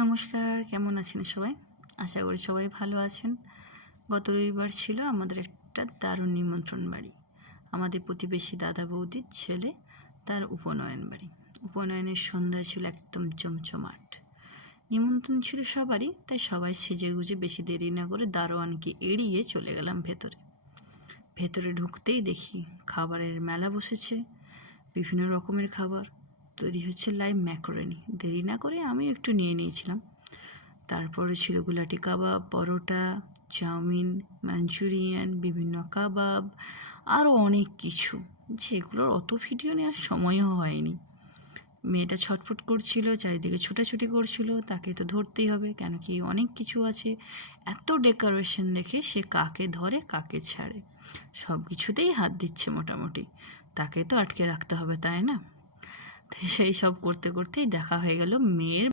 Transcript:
নমস্কার, কেমন আছেন সবাই? আশা করি সবাই ভালো আছেন। গত রবিবার ছিল আমাদের একটা দারুণ নিমন্ত্রণ বাড়ি। আমাদের প্রতিবেশী দাদা বৌদির ছেলে, তার উপনয়ন বাড়ি। উপনয়নের সন্ধ্যা ছিল একদম জমজমাট। নিমন্ত্রণ ছিল সবারই, তাই সবাই সেজেগুজে বেশি দেরি না করে দারোয়ানকে এড়িয়ে চলে গেলাম ভেতরে। ভেতরে ঢুকতেই দেখি খাবারের মেলা বসেছে, বিভিন্ন রকমের খাবার তৈরি হচ্ছে, লাইভ ম্যাকারনি। দেরি না করে আমি একটু নিয়ে নিয়েছিলাম। তারপরে ছিল গুলাটি কাবাব, পরোটা, চাউমিন, মাঞ্চুরিয়ান, বিভিন্ন কাবাব, আরও অনেক কিছু, যেগুলোর অত ভিডিও নেওয়ার সময়ও হয়নি। মেয়েটা ছটফট করছিল, চারিদিকে ছুটাছুটি করছিল, তাকে তো ধরতেই হবে, কেন কি অনেক কিছু আছে। এত ডেকোরেশন দেখে সে কাকে ধরে কাকে ছাড়ে, সব কিছুতেই হাত দিচ্ছে মোটামুটি। তাকে তো আটকে রাখতে হবে, তাই না? তো সেই সব করতে করতেই দেখা হয়ে গেল মেয়ের